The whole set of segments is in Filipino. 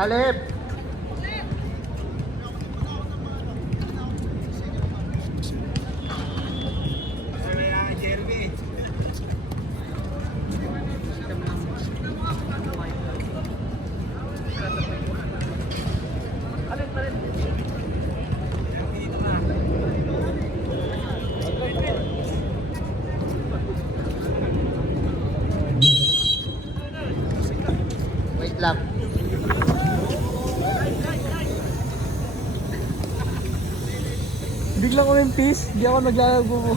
Alip. Wait lang. Biglang ko yung peace, hindi ako naglalago mo.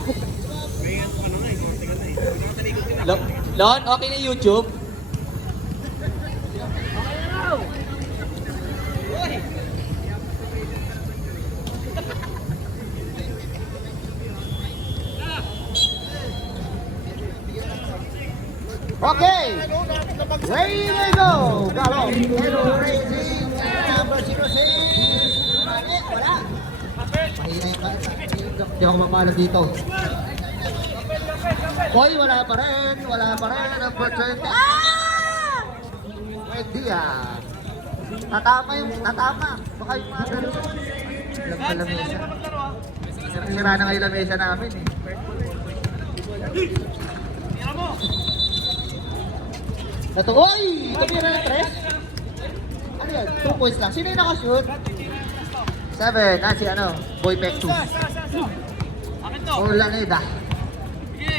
Lon, okay na YouTube? Okay. Ready to go. Galo. Hello, racing. Number 06. Mali, wala. Mahina yung kaya. Hindi ako mapala dito. Boy, wala pa rin. Wala pa rin. Number 20. Ah! Pwede ah. Tatama yung, tatama. Baka yung mga ganun. Ilang pa lamesa. Sira na kayo lamesa namin eh. Ito, oy! Tumira ng 3? Ano yan? 2 points lang. Sino yung nakashoot? 7. Si ano? Boy Pectus. Orlaneda.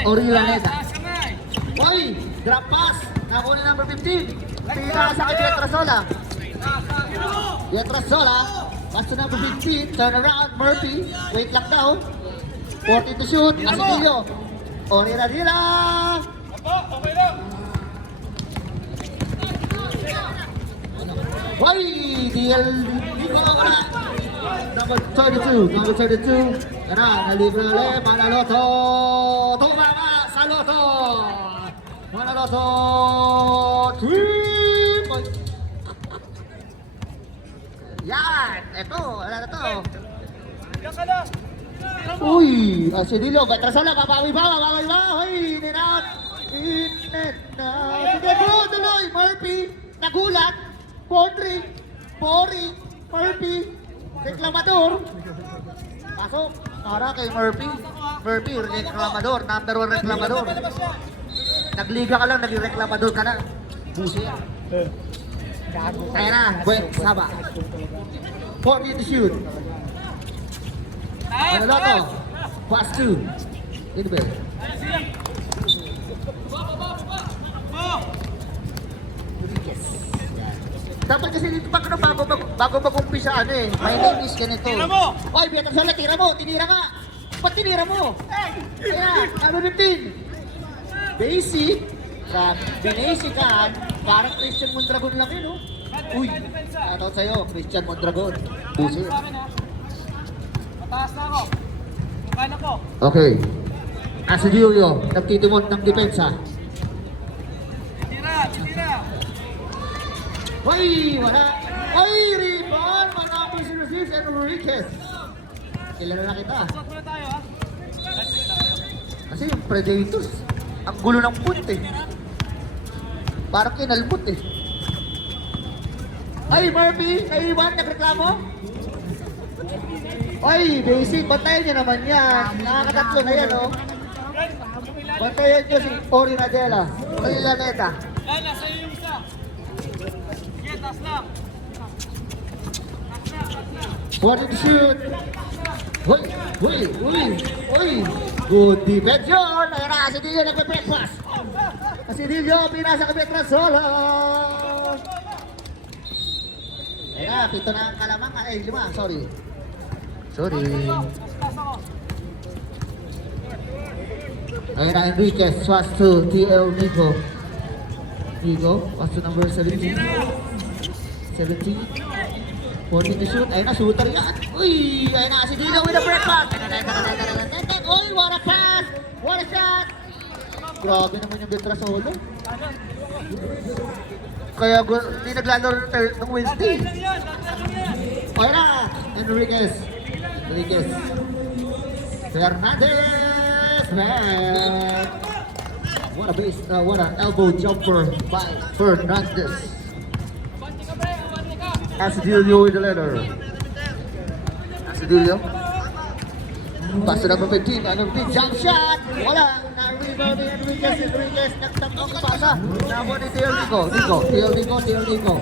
Orlaneda. Oy! Drop pass! Nakuha na number 15. Pina sa kay Pietrasola. Pietrasola. Pass to number 15. Turn around. Murphy. Wait lang daw. 40 to shoot. Asidillo. Orlaneda. Okay lang. Why? DL number 32, number 32. Tara, nalibre ulit, Manaloto. Tumama sa Loto. Manaloto. 3 points. Yan, eto, wala na to. Uy, Asidillo, Pietrasola, babawi ba? Hoy, ninat. Inet na. Sige, tuloy, Murphy. Nagulat. Pondri, Bori, Murphy, reklamador. Pasok, para kay Murphy. Murphy, reklamador, number 1 reklamador. Nagliga ka lang, naging reklamador ka na. Busi yan. Kaya na, Buwet Saba. 40 to shoot. Ano na to? Pass 2. Inbel. Dapat kasi dito bago mag-umpisa ano eh. My name is ganito. Tira mo! Oy, Pietrasola, tira mo! Tinira ka! Ba't tinira mo? Kaya, ano natin? Basic, binasican, parang Christian Mondragon lang yun, oh. Uy, shoutout sa'yo, Christian Mondragon. Busi. Mataas na ako. Kaya ko. Okay. Asidillo, nagtitimon ng depensa. Tira. Hoy, wala. Hoy, rebound! Manapos si Luis Enriquez. Kilala na kita. Shot muna tayo ha. Kasi yung Predators, ang gulo ng punt eh. Parang kinalmut eh. Ay, Murphy, naiwan, nagreklamo? Ay, basic, bantayan niyo naman yan. Nakakatatlo na yan, oh. Bantayan niyo si Ori Nadella. Ay, Laneta. Yan, nasa iyo yung isa. Sige, taas lang. Wanted to shoot. Uy. Good defense yun. Ayun na, Asidillo nagpe-breakfast. Asidillo, pinasa kay Pietrasola. Ayun na, 7 na ang kalamang. Ay, 5, sorry. Ayun na, Enriquez, pass to TL Nico. Pass to number 17. 40 to shoot. Ayun na, shooter yan. Uy, ayun na, Asidillo with a breakfast. Uy, what a pass. What a shot. Grabe naman yung Pietrasola. Kaya hindi naglalaro ng Wednesday. Ayun na, Enriquez. Fernandez. Man. What an elbow jumper by Fernandez. Astudillo with the letter. Astudillo. Pass to number 15. Number 15. Jump shot. Wala. Na-rebound ni Enriquez. Nagtangkong pasa. Nabot ni Theo Nico. Theo Nico.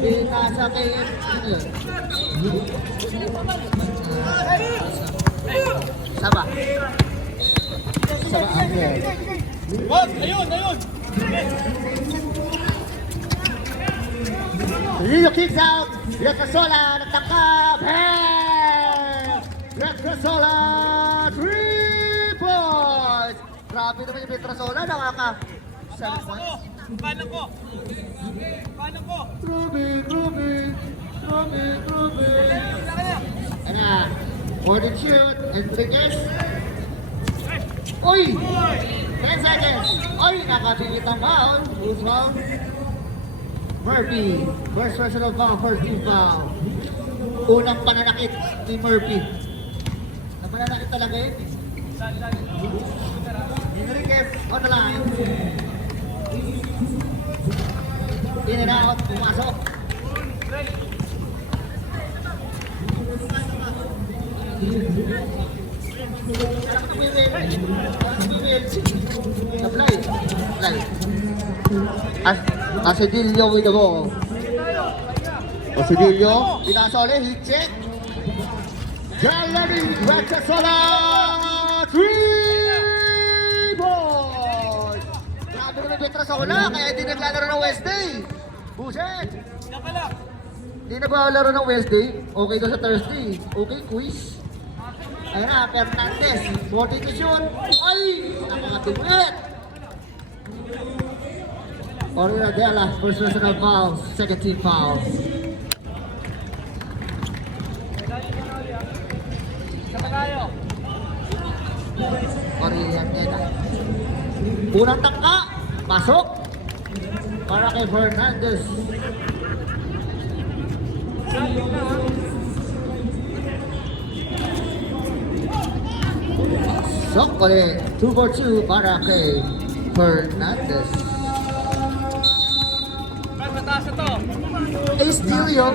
Pinasa kay... Ano yun? Saba. Angel. Boss, ayun! Lino kicks out. Retrasola nagtangkap. Hey! Retrasola 3 points. Grabe naman yung Retrasola. Nakaka 7 points. Paano ko? Ruby. Ayan na. Morning shoot. Enriquez. Uy! 10 seconds. Uy! Nakabingit ang foul. Who's foul? Murphy. First personal foul. First team foul. Unang pananakit ni Murphy. Ang pananakit talaga yun. Enriquez on the line. In and out. Pumasok. Astudillo with the ball. Astudillo, pinasa ulit, heat check. Gallery, Retrasola, 3 points! Grabe naman Retrasola, kaya hindi naglalaro ng Wednesday. Buset! Hindi na ba laro ng Wednesday? Okay doon sa Thursday. Okay, quiz. Ayan na, Fernandez. 40 to shoot. Ay! Nakakatibit! Oriadela, first personal foul. Second team foul. Oriadela. Unang tangka. Pasok. Para kay Fernandez. Pasok ulit. 2 for 2 para kay Fernandez. Mataas na to. Estilio,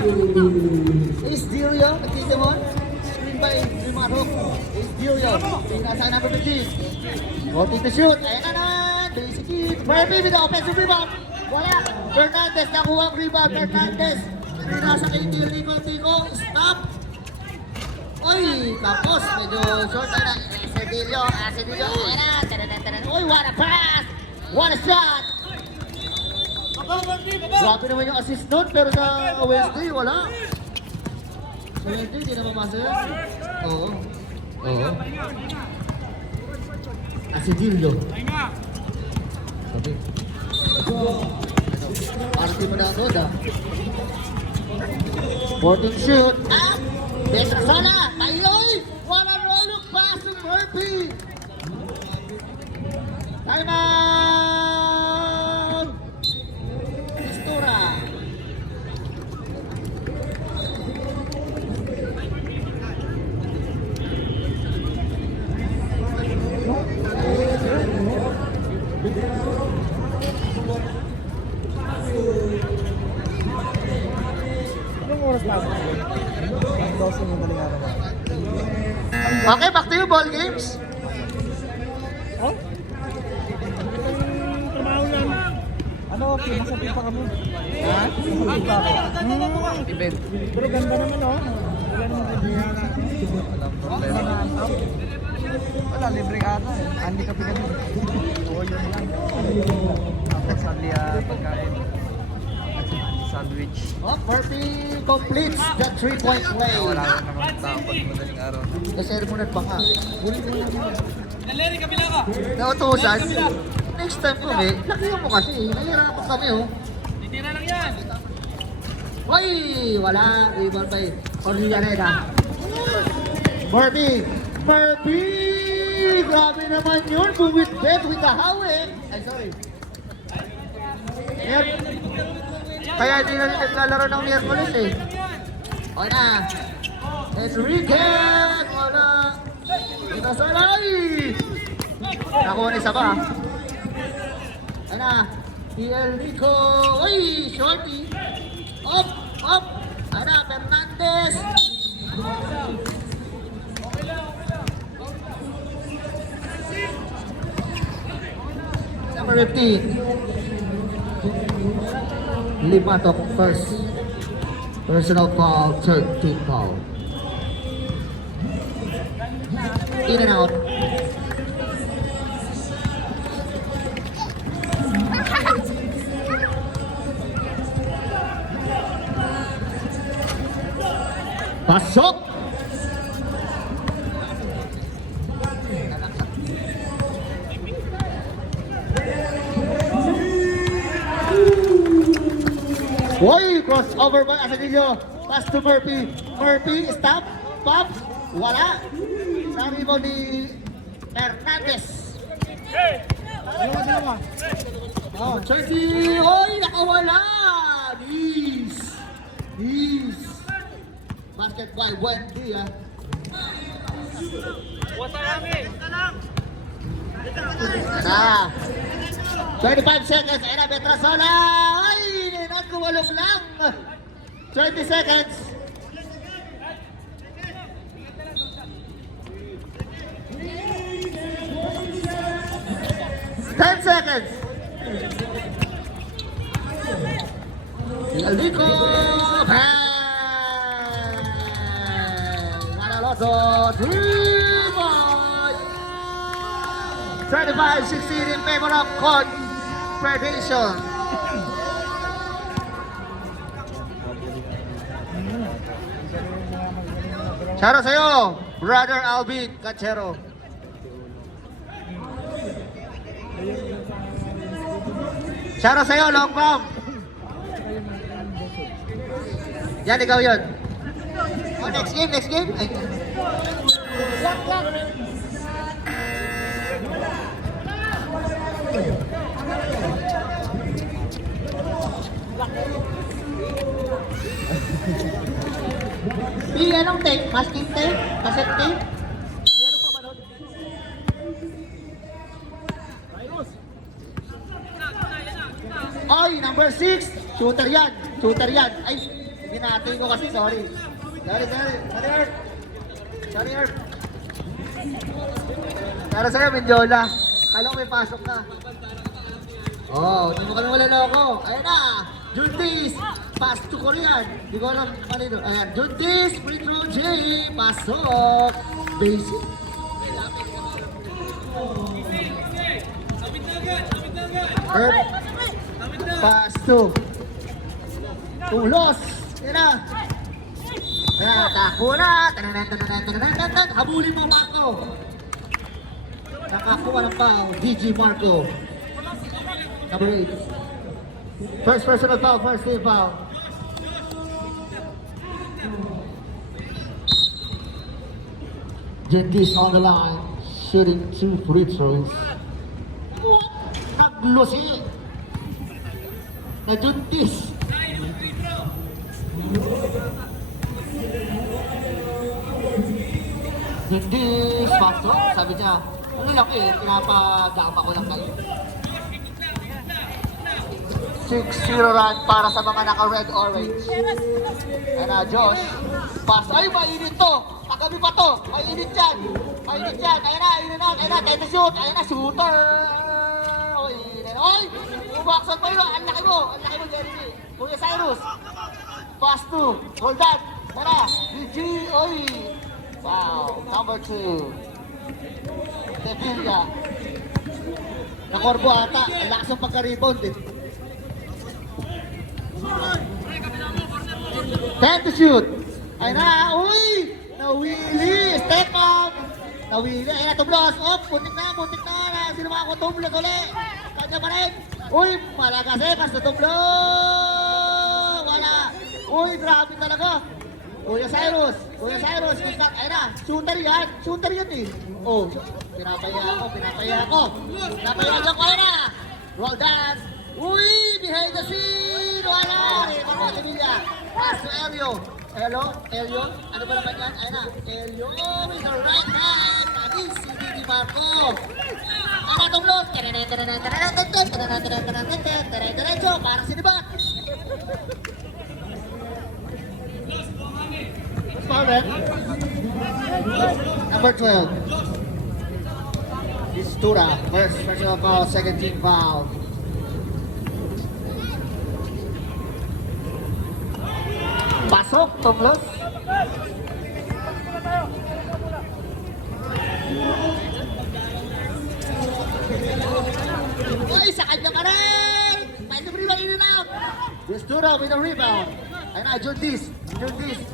nakita mo? Screen by Rimarok. Estilio, pinasa number 15. Wanting to shoot, ayan na na. Basically, Murphy with the offensive rebound. Wala, Fernandez nakuha ang rebound. Fernandez, pinasa kay Tico. Stop. Oy, tapos medyo short na. Estilio, ayan na. Taran. Oy, what a pass! What a shot! Grabe naman yung assist nun, pero sa Wednesday, wala. Sa Wednesday, hindi na mamasa yan. Oo. Astudillo. Sabi. Parang di mo na ako, da. 14 shoot. Ah! Retrasola! Tayoy! Wala roll pass to Murphy! Time out! Mistura. Anong oras lang? 12 yung madaling araw. Okay, back to you, ball games. Oh? Trabaho lang. Ano, okay, masapit pa kami. Ha? Masapit pa ako. Event. Pero ganda naman, oh. Wala naman problema. Walang problema. Wala, libreng ata eh. Hindi ka pigan mo. Oo, yun lang. Tapos sandlia, pagkain. Sandwich. Oh, Murphy completes the 3-point play. Wala ka naman tao pag madaling araw. Nasermonan pa ka. Naleri, kabila ka. Nautusan. Next time kami, lakihan mo kasi. Nahirapan kami, oh. Titira lang yan. Hoy! Wala. Rebound by Orianeda. Murphy! Grabe naman yun. Buwit bet with the hawi. Ay, sorry. Kaya hindi na rin naglalaro ng Miyerkules eh. O na. Enriquez! Wala. Nasalay! Nakuha ni isa pa. Ano? PL Rico. Uy! Shorty. Up! Fernandez. Number 15. Limatok first. Personal foul, third team foul. In and out. Pasok! Hoy! Crossover by Asanillo. Pass to Murphy. Murphy, stop. Pop. Wala. Sa rebound ni Hernandez. Oh, Chelsea! Hoy! Nakawala! Nice! Basket by Wendy, ah. Nah. 25 seconds. Ayan na, Betrasola. Ay, nagkuwalog lang. 20 seconds. Ten seconds. Alico. Manaloso. 25-16 in favor of Confederation. Shoutout sa'yo, Brother Alvin Cachero. Shoutout sa'yo, Long Bomb. Yan, ikaw yun. Oh, next game. Ay. Anong tape? Masking tape? Cassette tape? Meron pa ba nun? Ay, number 6! Shooter yan! Ay, binati ko kasi, sorry. Sorry, Earth. Para sa'yo, Mindiola. Kala ko may pasok na. Oh, hindi mo kami wala loko. Ayan na! Juntis! Pass to Korean. Hindi ko alam kanino. Ayan, Juntis! Free throw J! Pasok! Basic. Earth. Pass to. Tulos! Ayan na! Ayan, takbo na! Tananan! Habulin mo, Marco! Nakakuha ng foul, DG Marco. Number 8. First personal foul, first team foul. Jenkins on the line, shooting 2 free throws. Naglusi na Jenkins. Jenkins, pasok, sabi niya. Ano lang pinapagama ko lang kayo. 6-0 run para sa mga naka-red-orange. Ayan na, Josh. Pass. Ay, mainit to. Pagabi pa to. Mainit yan. Ayan na. Tete shoot. Ayan na, shooter. Oy, umaksan pa yun. Ang laki mo, Jeremy. Kuya Cyrus. Pass to. Hold that. Tara. DG. Oy. Wow. Number 2. Tevilla. Nakorbo ata. Ang lakas ng pagka-rebound eh. 10 to shoot. Ay na, uy! Nawili! Step up! Nawili, ay na, tublos! Op! Puntik na! Sino mga ko tublos ulit? Kanya pa rin! Uy! Malakas eh! Basta tublos! Wala! Uy! Grabe talaga! Kuya Cyrus! Ay na! Shooter yan eh! Oh! Pinapaya ako! Ay na! Roll dance! Uy! Behind the scene! Wala! Ito Sevilla! Pass to Elio! Ano ba naman yan? Ayun na! Elio! With the right hand! Panis! Si Didi Marco! Ano tumulong? Diretso! Parang sinibat! foul, red. Number 12. Mistura, first personal foul, second team foul. Pasok, Tomlos. Uy, sa kanya ka rin! May rebound in and out. Mistura with a rebound. Ayun na, Jundis.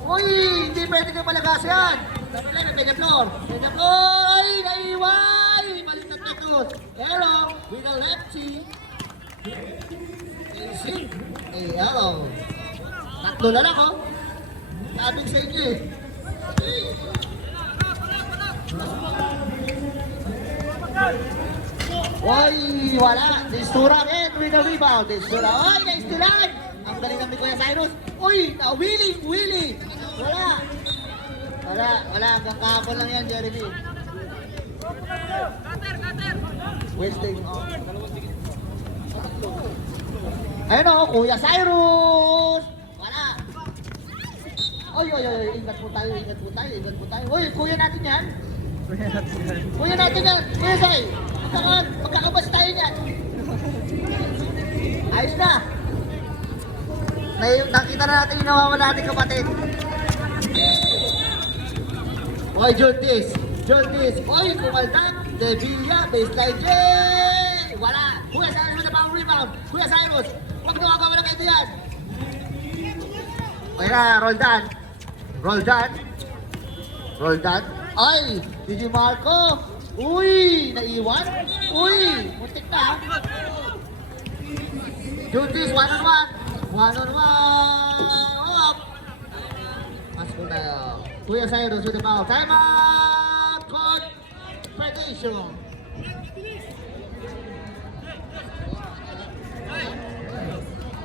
Uy, hindi pwede ka malagas yan. Pwede floor. Ay, naiwan. Balik na titos. Pero, with a lefty. Easy. Hello. Tatlo na lang, oh. Sabi sa inyo, eh. Uy, wala. Mistura rin with a rebound. Mistura. Uy, naistilan. Ang galing ng Kuya Cyrus. Uy, Willie. Wala. Hanggang kahapon lang yan, Jeremy. Wednesday. Ayun o, Kuya Cyrus. Wala. Uy, ingat po tayo. Uy, kuya natin yan. Kuya Sai. Magkakabas tayo yan. Ayos na. Nakita na natin yung nawawala natin kapatid. Oy, Jundis. Oy, kumaltang. De Villa, baseline J. Wala. Kuya Cyrus with the power rebound. Kuya Cyrus. Huwag nawagawa na kayo yan. Okay na, roll down. Ay, DJ Marco. Uy, naiwan. Uy, muntik na. Jundis, one-on-one. Up. Pasko tayo. Kuya Cyrus with the ball. Time out. Court. Predation.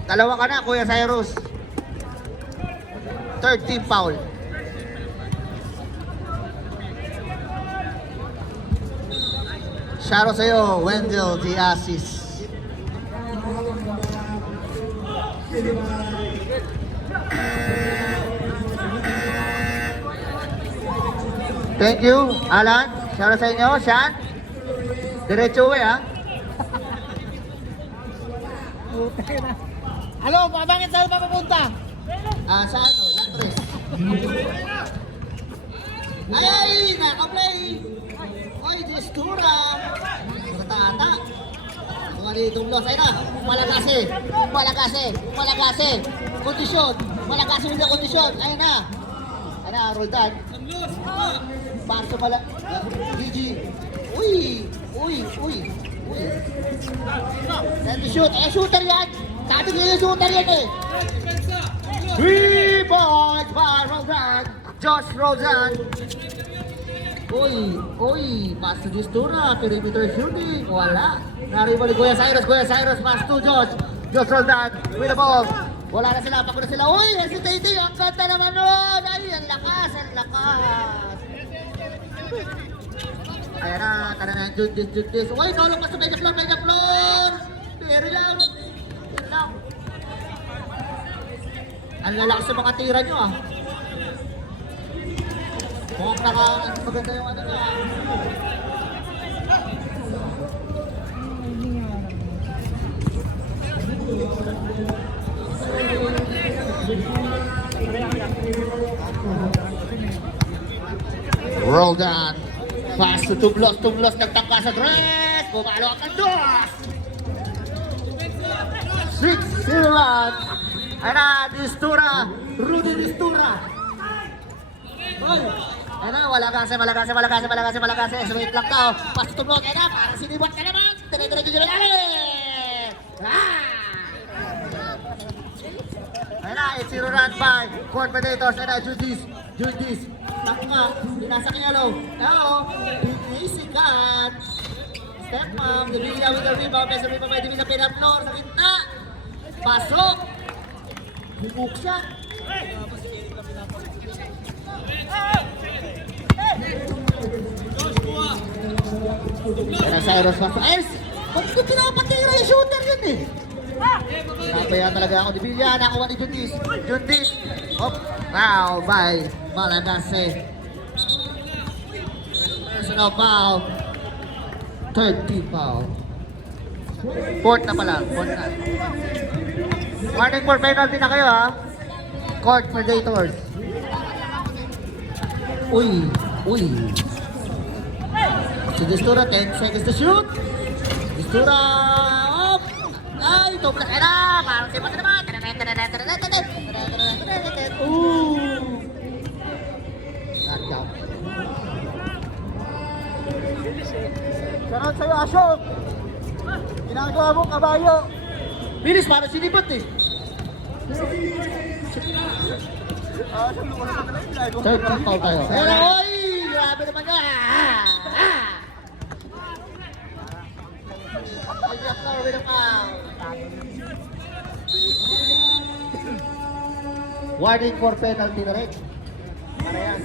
Dalawa ka na, Kuya Cyrus. Third team foul. Shoutout sa'yo, Wendell Diasis. Thank you, Alan. Shoutout sa inyo, Sean. Diretso uwi, ha? Ano, bakit saan pa papunta? Sa ano, Lantres. Ay, nakaplay! Oy, Mistura! Tata. Mga dito los, ayun na. Malagase. Kondisyon. Malagase ulit kondisyon. Ayun na, roll down. Paso pala. GG. Uy. Time to shoot. Shooter yan. Sabi niyo yung shooter yan, eh. 3 points by Roldan. Josh Roldan. Uy, pass to Mistura, perimeter shooting, wala. Naribo ni Kuya Cyrus, pass to Josh Roldan, with the ball. Wala na sila, pagod na sila. Uy, hesitating, ang ganda naman nun. Ay, ang lakas. Ayan na, tara na, Jundis. Uy, tulong pa sa mega floor. Pero lang. Ang lalakas sa mga tira nyo, ah. Mukhang maganda yung ano niya. Roll down. Pass to Tublos, nagtangka sa dress. Bumalo ang kandos. 6-0 run. Ayun na, Rudy Mistura. Ayun na, malagase. Sumit lang tao. Pass to Tublos, ayun na, parang sinibat ka naman. Dire-diretso dyan natin. Ayun na, 8-0 run by Court Predators. Ayun na, Jundis. Tangka, pinasa kay Hello. Pinisikat. Step mom, Divina with the rebound. Pesa rebound by Divina, pinap-floor sa gitna. Pasok. Bubuk siya. Kaya Cyrus pasok. Ay, ba't ko pinapatira yung shooter yun, eh? Napaya talaga ako. Divina, nakuha ni Jundis. Hop. Foul by Malagasy. Personal foul. Third team foul. Fourth na pala. Fourth na. Warning for penalty na kayo ha. Court Predators. Uy. Uy. Si Destura, 10 seconds to shoot. Destura. Off. Ay, tuplas ka na. Parang sipa ka naman. Ooh. Knockdown. Shoutout sa'yo, Ashok. Ginagawa mo, kabayo. Bilis, parang sinibot eh. Ashok, lumalas na talaga. Third team foul tayo. Pero, oy! Grabe naman ka! Ay, grabe ng foul. Warning for penalty na rin. Para yan.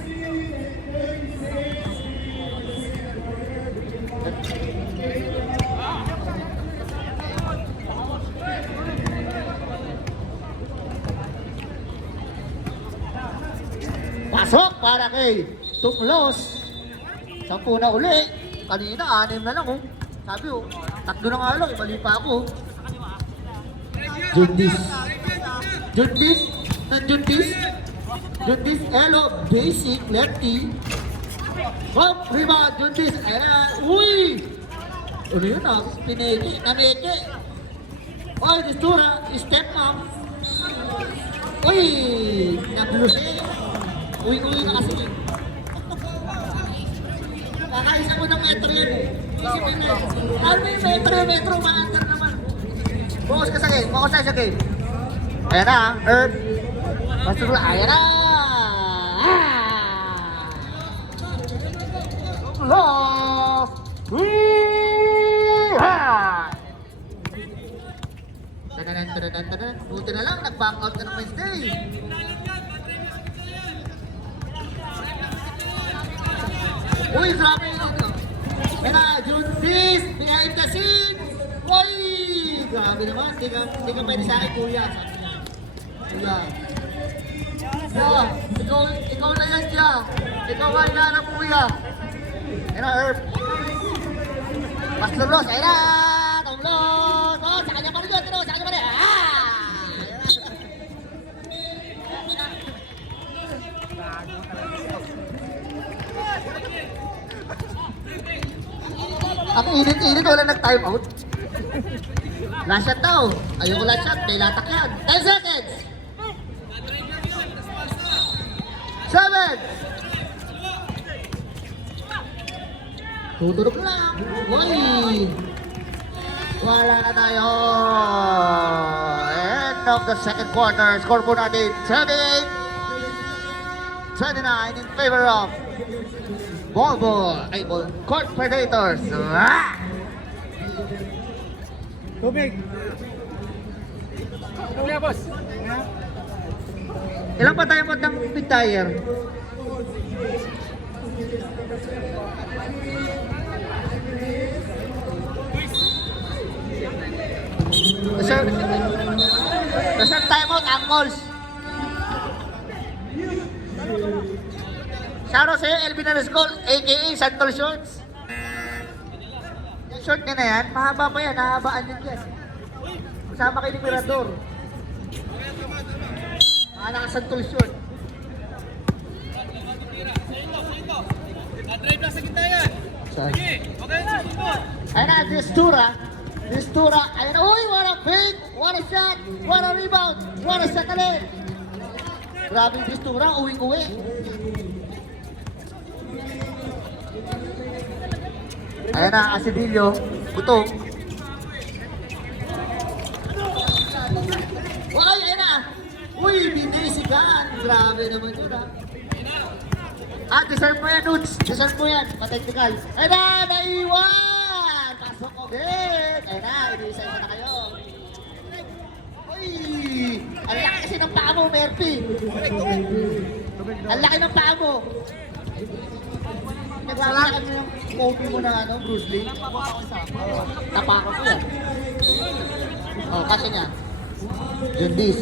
Pasok para kay Tuklos. 10 na uli. Kanina, 6 na lang oh. Sabi oh, 3 na nga lang, mali pa ako. Jundis. Jundis. Jundis. Jundis, Elo, basic, lefty. Hop, rebound, Jundis. Ayan, uy! Ano yun ah? Pineke, nameke. Oy, Destura, step up. Uy! Nabluse. Uy-uwi na kasi. Kakaisa ko ng metro yan eh. Isipin na. Ano yung metro, maandar naman. Focus ka sa game, focus tayo sa game. Ayan na, Herb. Basura, ayan na! Lost! Buti na lang, nag-back out ka ng Wednesday. Uy, grabe yun ito. Ayan na, Jundis, behind the scene. Uy, grabe naman, di ka pwede sa akin, kuya. Kuya. Oh, ikaw na yan siya. Ikaw ang hanap, kuya. Ayan na, Herb. Pastor Ross, ayan na, Tom Ross. Oh, sa kanya pa rin yun, sa kanya pa rin. Ang init-init, wala nag-time out. Last shot daw. Ayoko last shot, may latak yan. 10 seconds. 7. Tutulog lang. Uy! Wala na tayo. End of the second quarter. Score po natin 28-29 in favor of Court Predators. Tubig. Tubig na, boss. Ilang pa tayo ng big tire? Reserve timeout, Angles. Shoutout sa'yo, Elvin Alascol, a.k.a. Santol Shorts. Yung short niya na yan, mahaba pa yan, nahabaan din yan. Kasama kay ni Mirador. Mga naka-Santol Short. Na-drive lang sa gitna yan. Saan? Sige, okay, susunod. Ayun na, Destura. Ayun na, uy, what a fake, what a shot, what a rebound, what a shot ulit. Grabe yung Destura, uwing-uwi. Ayun na, Asidillo, gutom. Uy, ayun na. Uy, binisigan. Grabe naman yun ha. Deserve mo yan, Nudes. Deserve mo yan. Matechnical. Ayun na, naiwan. Pasok ulit. Ayun na, inisa-isa na kayo. Uy, ang laki kasi ng paa mo, Merpy. Ang laki ng paa mo. Naglalakad mo yung Kobe mo na ano, Bruce Lee. Tapako ko yan. Oh, kasi niya. Jundis.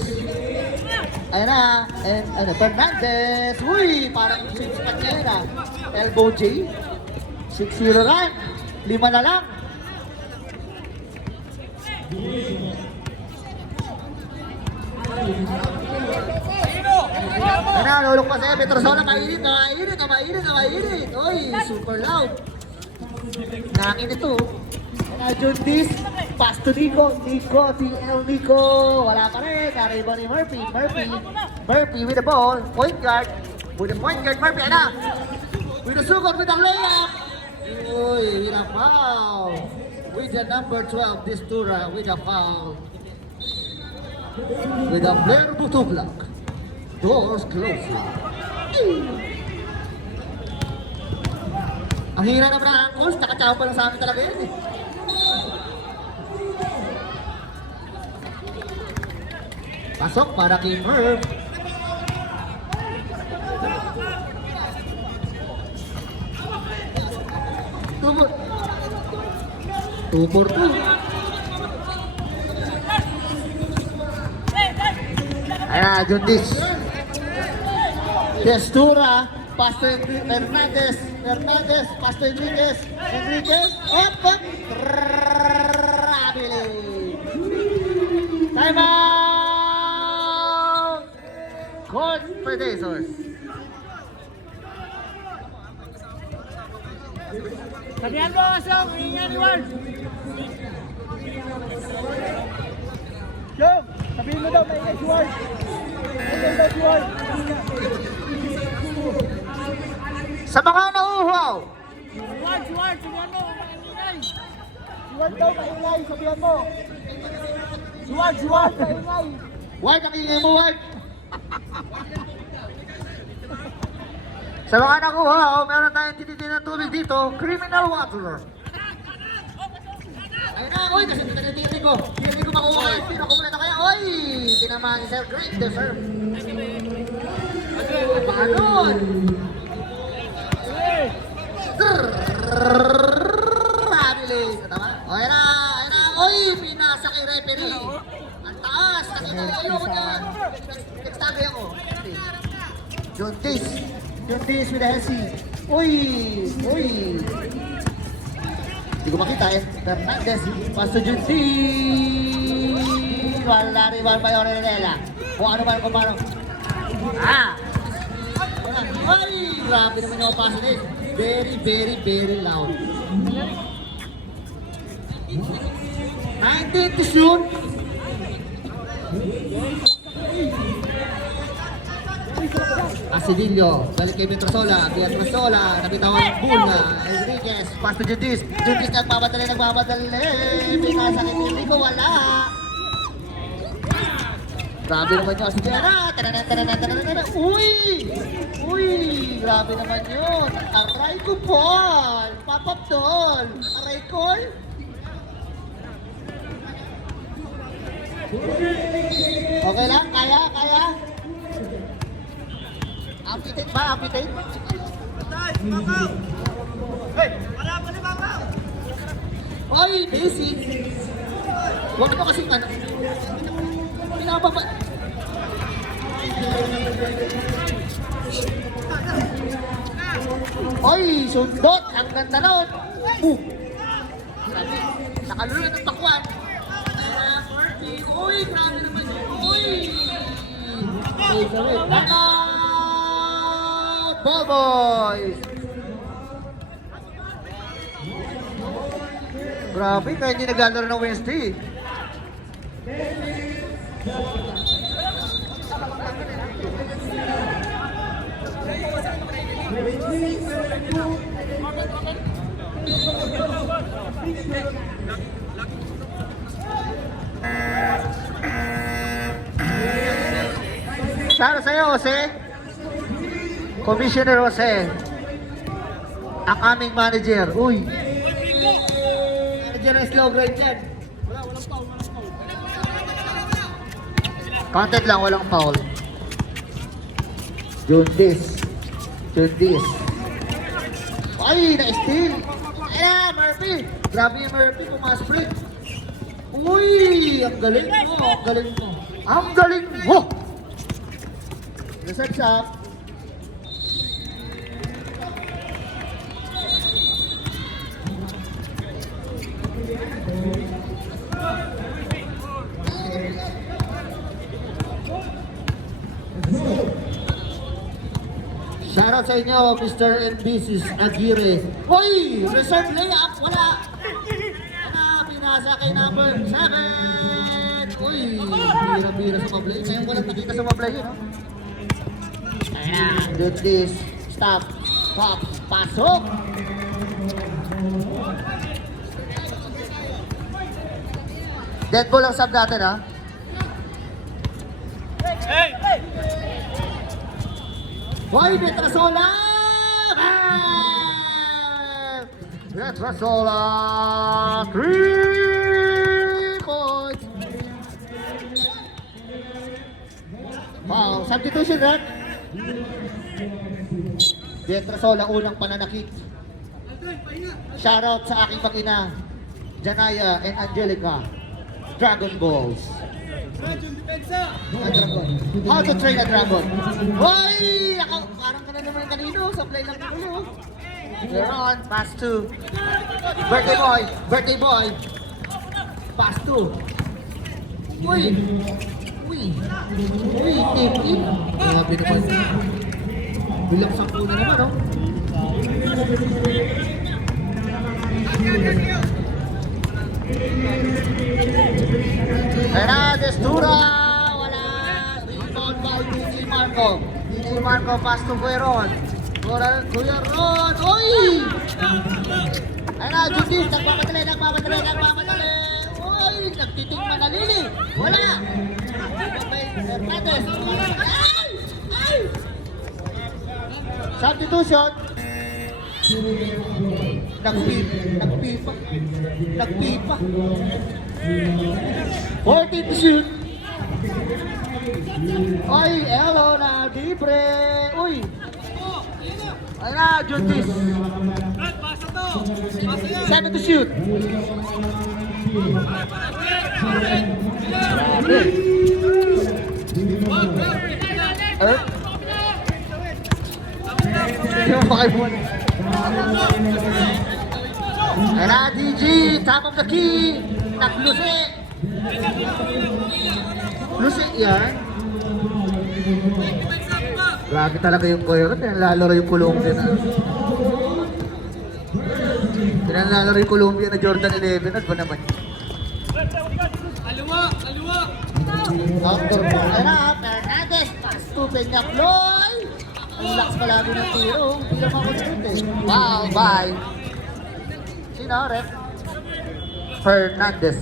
Ayan na. And ano, Fernandez. Uy, parang six pack niya na. Elbow J. 6-0 run. 5 na lang. Ayan na, lulok pa siya. Petrosola, mainit. Uy, super loud. Nangin ito. Juntis, pass to Nico, Nico, wala pa rin, nariba ni Murphy with the ball, point guard, Murphy, ano? With the sugot, with the layup, uy, with a foul, with the number 12, this Tura, with a foul, with a player Butuglak, doors closing. Ang hira na ang calls, nakatsaw pa lang sa amin talaga yun eh. Pasok para kay Merv. Tumor. 2-4-2. Ayan, Jundis. Destura. Pasto Hernandez, Pasto Enriquez, up, Rabili. Time out! Court Predazors. Sabihan mo, Asong, ingyan ni Ward. Jom, sabihin mo daw, maingay si Ward. Maingay daw si Ward. Sa mga nauuhaw, Ward, sabihan mo, ingay. Si Ward daw, maingay, sabihan mo. Si Ward, maingay. Ward, ang ingay mo, Ward. Sa mga nakuha, meron tayong tititin ng tubig dito, criminal water. Ayun na, oy, kasi tititin ko. Hindi ko makuha. Pinakumula na kaya, oy! Tinamaan ni Sir, great deserve. Panon! Rabili! Tama? Ayun na, oy! Pinasa kay referee. Ang taas, ayoko niya. Nagsabi ako. Juntis with the Hesi. Uy! Hindi ko makita eh. Fernandez, pasto Juntis! Wala rin pa yung Renela. Kung ano man, kung paano. Ay! Grabe naman yung paso na eh. Very loud. 19 to shoot. Asidillo, balik kay Petrosola, nabitawan ang bull na Enriquez, pass to Juntis, nagmamadali, pinasa kay Enrico, wala. Grabe naman yun, si Jera, uy, grabe naman yun, aray ko Paul, papap tol, aray ko. Okay lang, kaya? Ampitate ba? Ampitate? Hey, wala pa ni Babaw. Oy, busy. Huwag mo kasing ano. Pinapapa. Oy, sundot. Ang ganda nun. Grabe. Nakalulad ng takwan. Uy, grabe naman yun. Uy. Ball boys! Grabe, kaya hindi naglalaro ng Wednesday. Sana sa'yo, Jose. Commissioner Jose. Ang aming manager. Uy. Manager ng slow grind yan. Walang foul. Counted lang, walang foul. Jundis. Ay, na-steal. Ayan, Murphy. Grabe yung Murphy, pumasprint. Uy, ang galing mo. Reserve shot. Shoutout sa inyo, Mr. and Mrs. Aguirre. Hoy! Reserve layup! Wala! Pinasa kay number 7! Uy! Bira-bira sa mablay. Ngayon walang nakita sa mablay yun, no? Ayan, do this. Stop. Pop. Pasok! Dead ball ang sub natin, ha? Hoy, Petrasola! Petrasola! 3 points! Wow, substitution, right? Petrasola, unang pananakit. Shoutout sa aking pag-ina, Janaya and Angelica. Dragon Balls. A dragon. How to train a dragon. Hoy! Parang ka na naman kanino. Supply lang ka ulo. We're on. Pass 2. Birthday boy. Birthday boy. Pass 2. Uy! Uy! Uy! Tip-tip. Grabe naman. Bilang 10 na naman, no? Hernandez, Tura! Wala! Rebound by DJ Marco. DJ Marco, pass to Kuya Ron. Kuya Ron! Uy! Ayun na, Judith, nagmamadali. Uy! Nagtiting manalili. Wala! Hernandez. Ay! Ay! Substitution. Nagpipa. 14 to shoot. Oy, hello na, libre. Uy. Ayun na, Juntis. 7 to shoot. Earth. Ayun na, DG, top of the key. Naglusi. Lusi yan. Grabe talaga yung Kuya Ron. Pinanlalaro yung Columbia na. Pinanlalaro yung Columbia na Jordan 11. Ano ba naman? Kaliwa! After mo. Ayun na, Fernandez. Pass to Peñafloy. Ang lakas palagi ng tiro. Hindi lang ako dito eh. Wow, bye. Sino, rep? Fernandez.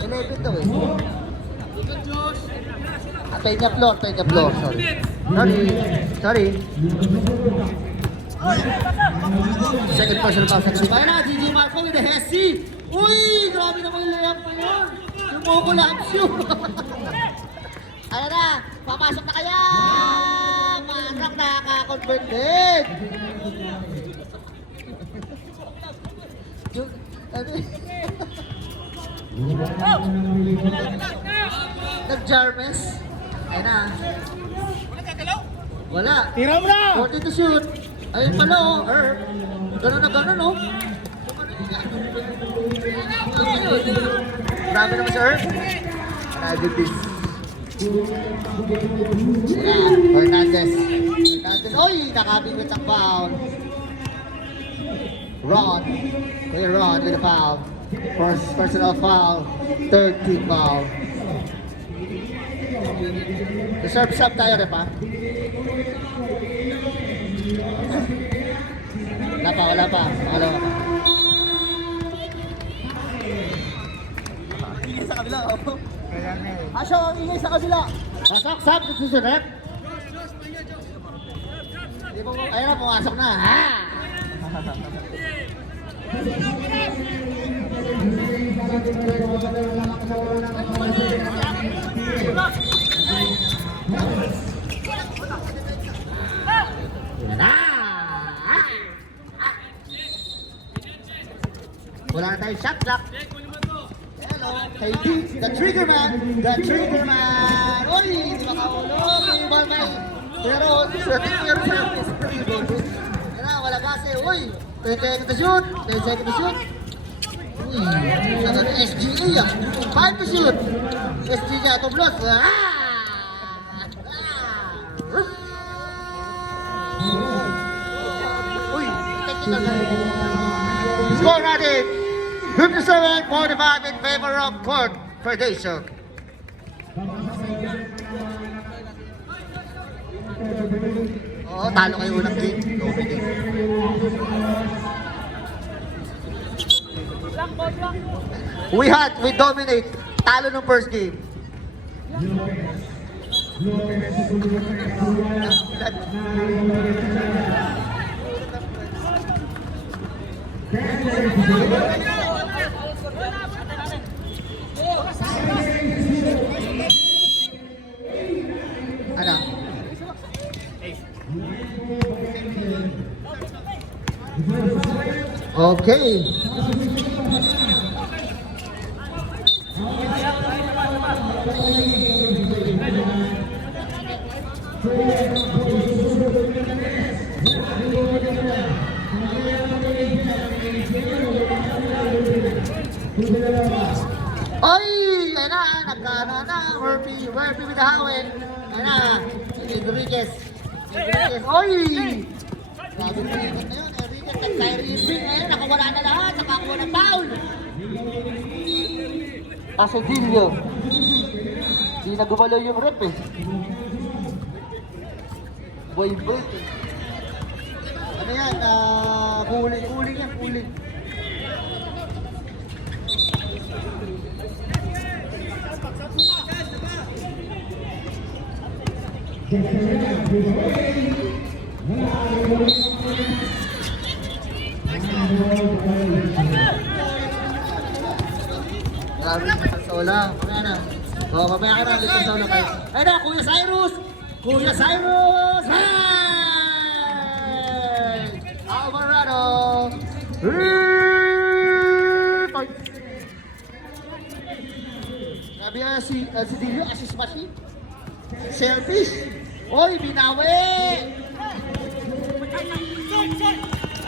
11 to eh. Peñaflor, sorry. Second person foul sa Ayun na, DJ Marco with the Hesi. Uy, grabe naman yung layup pa yun. Kumukulapse yun. Ayun na, papasok na kaya. Manak nakaka-convert din. Nag-Jarmes. Ayun na. Wala. Tira mo na! 40 to shoot. Ayun pala oh. Ganun na ganun oh. Grabe naman si Herb. And I did this. Yeah, Fernandez. Oy, nakabigit ang foul. Ron with a foul. First personal foul. Third team foul. Reserve sub tayo rin pa. Wala pa. Ingay sa kabila, oh. Kaya na eh. Asyo, ang ingay sa kabila. Pasok, sub, susunod. Ayun na, pumasok na. Ha! Wala na tayong shot clock. Hello. Kay D, the trigger man. The trigger man. Oy, hindi makaulog. May ball may. Pero, swerte ko yung service. Yan na, wala kasi. Uy, 10 seconds to shoot. 10 seconds to shoot. Uy, nagan SGA ah. 5 to shoot. SGA to block. Uy, technical na. Score natin. 57-45 in favor of Port Federation. Oo, talo kayo unang game. Dominate. We dominate. Talo ng first game. Ano? Okay. Oy! Ayan na, nagkana na. Murphy with the hawin. Ayan na, Enriquez. Oy! Grabe ko yun na yun. Enriquez at Kyrie Irving. Ayan, nakawala na lahat. Nakakuha ng foul. Pasadillo. Di na gumalaw yung rep eh. Boy. Ano yan? Kuling yan, kuling. Grabe, Sola. Mamaya na. O, mamaya ka na. Lipat Sola kayo. Ayun na, Kuya Cyrus! Kuya Cyrus! Hey! Alvarado! Grabe na si Dilio, assist machine. Selfish! Oy, binawi!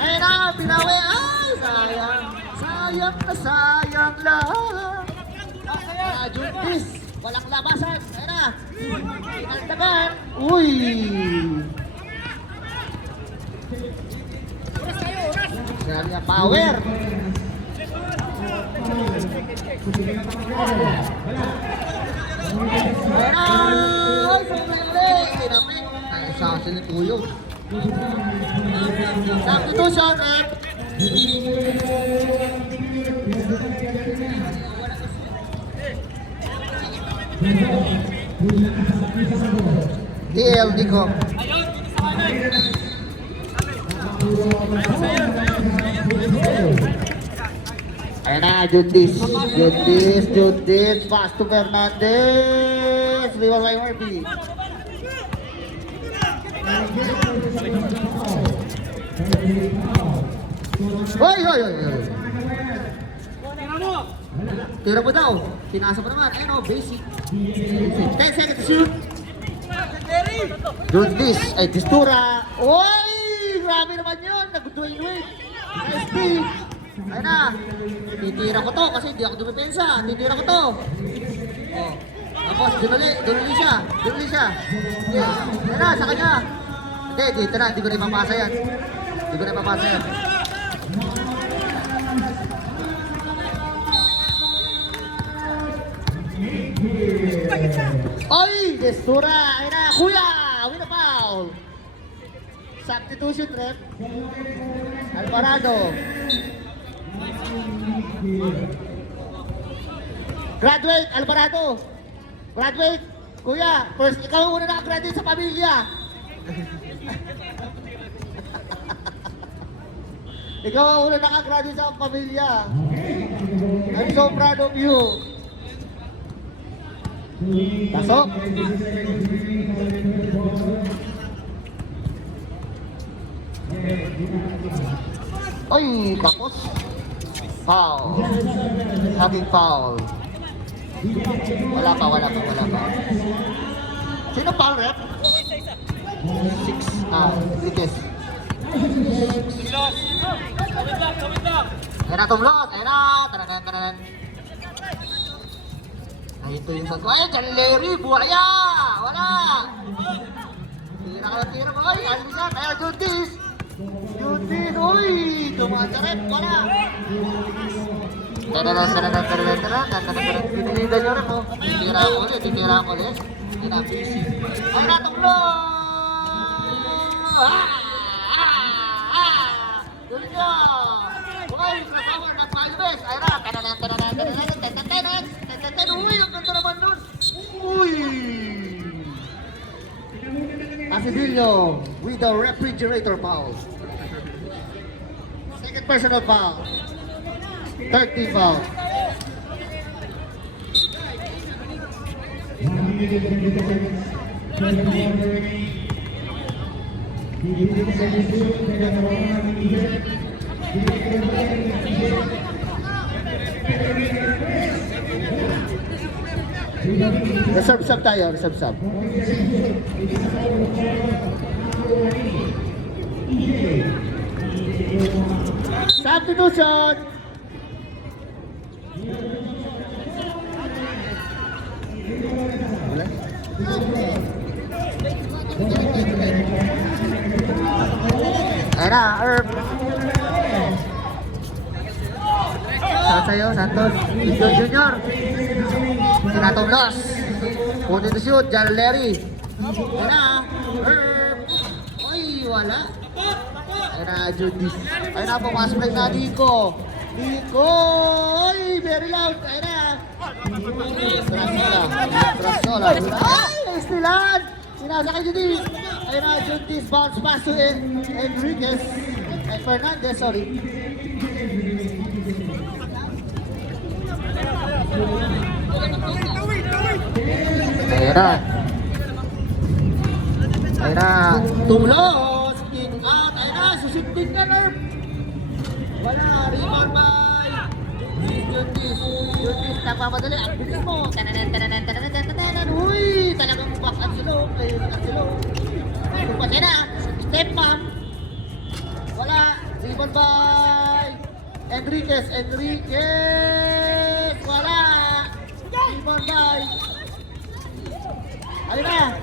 Ayun na, binawi! Ay, sayang! Sayang na sayang lang! Juntis! Walang labasan! Ayun na! Pinagdagan! Uy! Grabe na power! Ayun na! Ay, sumili! Tinapin! Ay, assassin ng tulog! Substitution, eh! DL Dico. Ayan na, Jundis. Pass to Fernandez. Reward by Murphy. Hoy! Tira mo daw. Pinasa mo naman. Ayun o, basic. 10 seconds to shoot. Jundis. Ay, Distura. Oy! Grabe naman yun. Nag-Dwayne Wade. SB. Ayun na. Titira ko to kasi hindi ako dumipensa. Titira ko to. Oh. Tapos, dunuli siya. Yes. Ayun na, sa kanya. Hindi, dito na. Hindi ko na ipapasa yan. Oy! Destura! Ayun na! Kuya! Win a foul! Substitution rep. Alvarado. Graduate! Alvarado! Graduate! Kuya! First, ikaw una nakagraduate sa pamilya! Ikaw ang una nakagraduate sa pamilya! I'm so proud of you! Pasok. Oy, tapos. Foul. Having foul. Wala pa. Sino foul rep? 6. Enriquez. Ayan na, tumlot. Ayan na. Taranan. Ay, ito yung sagot. Ay, John Larry, buhaya! Wala! Tira mo. Ay, alisan. Ayan, Juntis. Uy! Tumasaret. Wala! Taranan. Piniligan nyo rin mo. Titira ako ulit. Ayan na, busy. Ayan na, tumlot! Tuloy nyo! Okay, kasama ng Palmes. Ayan na, taranan. Uy, ang ganda naman nun. Uy! Asidillo with the refrigerator foul. Second personal foul. 13 foul. Reserve sub tayo, reserve sub. Substitution. Wala. Ayan na, Herb. Sasayo, Santos. Ito Junior. Sinatumlos. Punto to shoot, John Larry. Ayan na, Herb. Uy, wala. Ayan na, Judis. Ayan na, pumasok na Dico. Uy, very loud. Ayan na. Trasola. Ay, estilan. Sinasakay Judis. Ayan na, Judis. Bounce pass to Enriquez. Fernandez, sorry. Ayan na. Tulos. Kick out. Ayan na. Susuntin na, Nerf. Wala. Rebound by Juntis. Nagmamadali. Ang bilis mo. Tananan. Uy. Talagang back at slow. Tupas. Ayan na. Step ma'am. Wala. Rebound by Enriquez. Wala. Rebound by. Ayun na.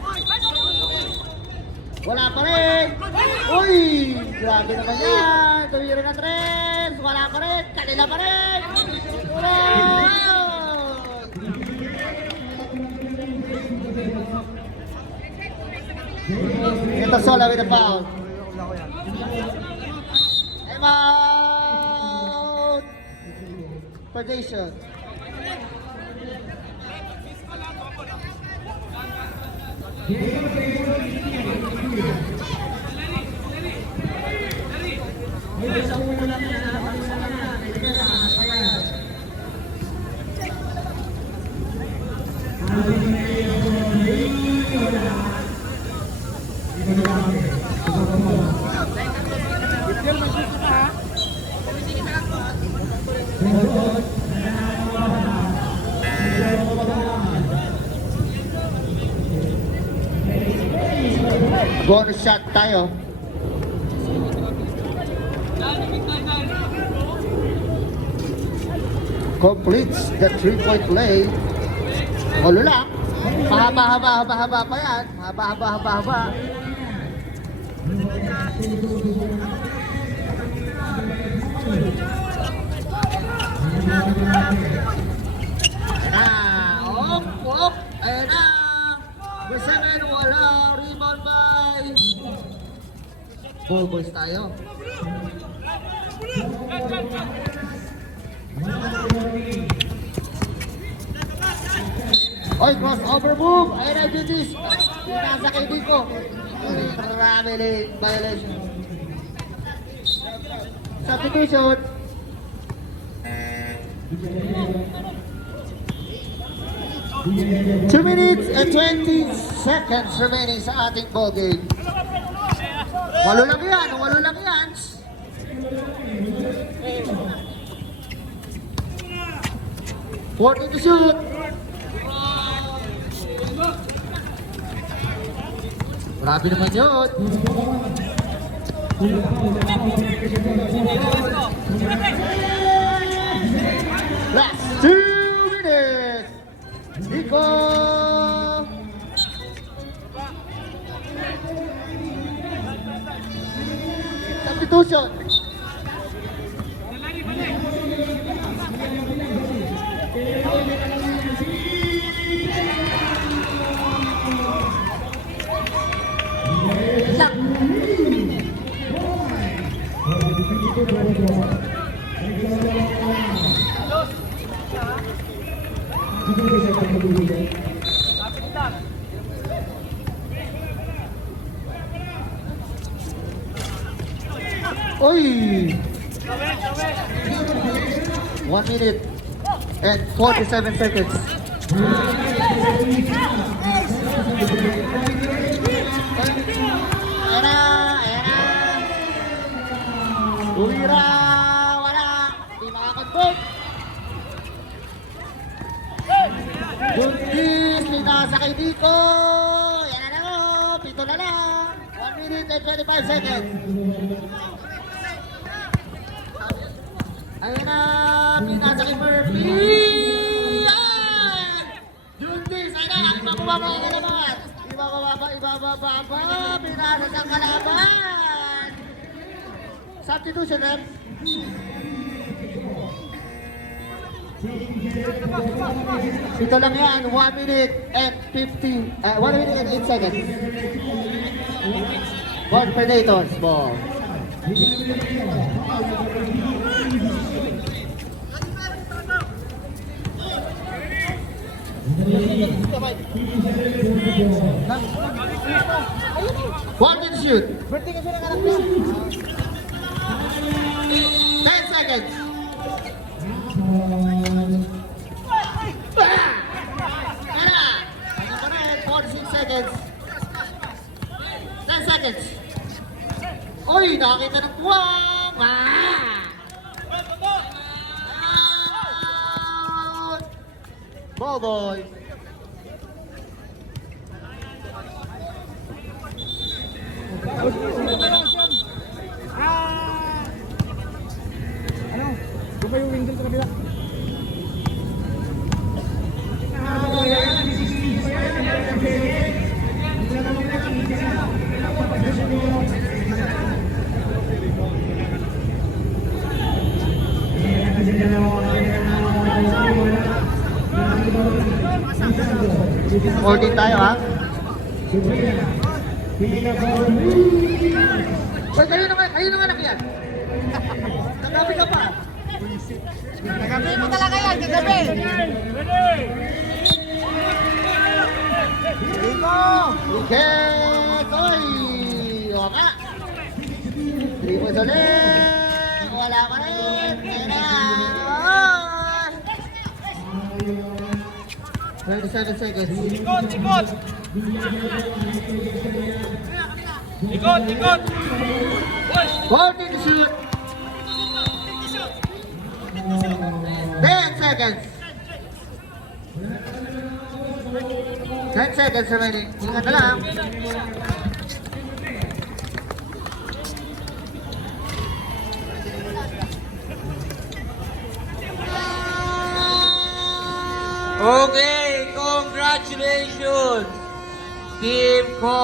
Wala pa rin. Uy! Grabe naman yan. Tumira na tres. Wala pa rin. Kanila pa rin. Wala. Ito Sola with the foul. I'm out. Predation. Bonus shot tayo. Completes the 3-point play. Walo lang. Mahaba pa yan. Haba. Ayan na. Op. Ayan na. Besemen, wala. Rebound by Ball boys tayo. Oy, crossover move. Ayan na, Judis. Nasa kay Dico. Violation. Substitution. Two minutes and 20 seconds remaining sa ating ball game. Walo lang yan. 40 to shoot. Grabe naman yun. Last 2 minutes. Nico. Substitution. Oy! 1 minute and 47 seconds. Ayan na! Ayan na! Uwira! Wala! Hindi makakonvert! Buntis! Linasa kay Nico! Ayan na lang o! Pito na lang! 1 minute and 25 seconds. Ayan na! Pinasa kay Murphy! Ayan! Buntis! Ayan na! Ibababa ang kalaban! Ibababa! Pinasa sa kalaban! Substitution, rep! Ito lang yan, 1 minute and 1 minute and 8 seconds. Born Predators, ball. One and shoot. 10 seconds. Tara! 46 seconds. 10 seconds. Oy, nakakita ng buwang! Out! Ball boy. Doon pa yung window sa kabila. Holding tayo ha. Hoy, kayo naman nakyan. Nagabi ka pa. Kagabi mo talaga yan, kagabi! Rico! Wicket! Oy! Waka! 3 points ulit! Wala pa rin! Ayan na! Oy! 37 seconds. Ikot! Ikot! Ikot! Ikot! 14 to shoot! 10 seconds! 10 seconds remaining. Ingat na lang. Okay, congratulations, Team Co.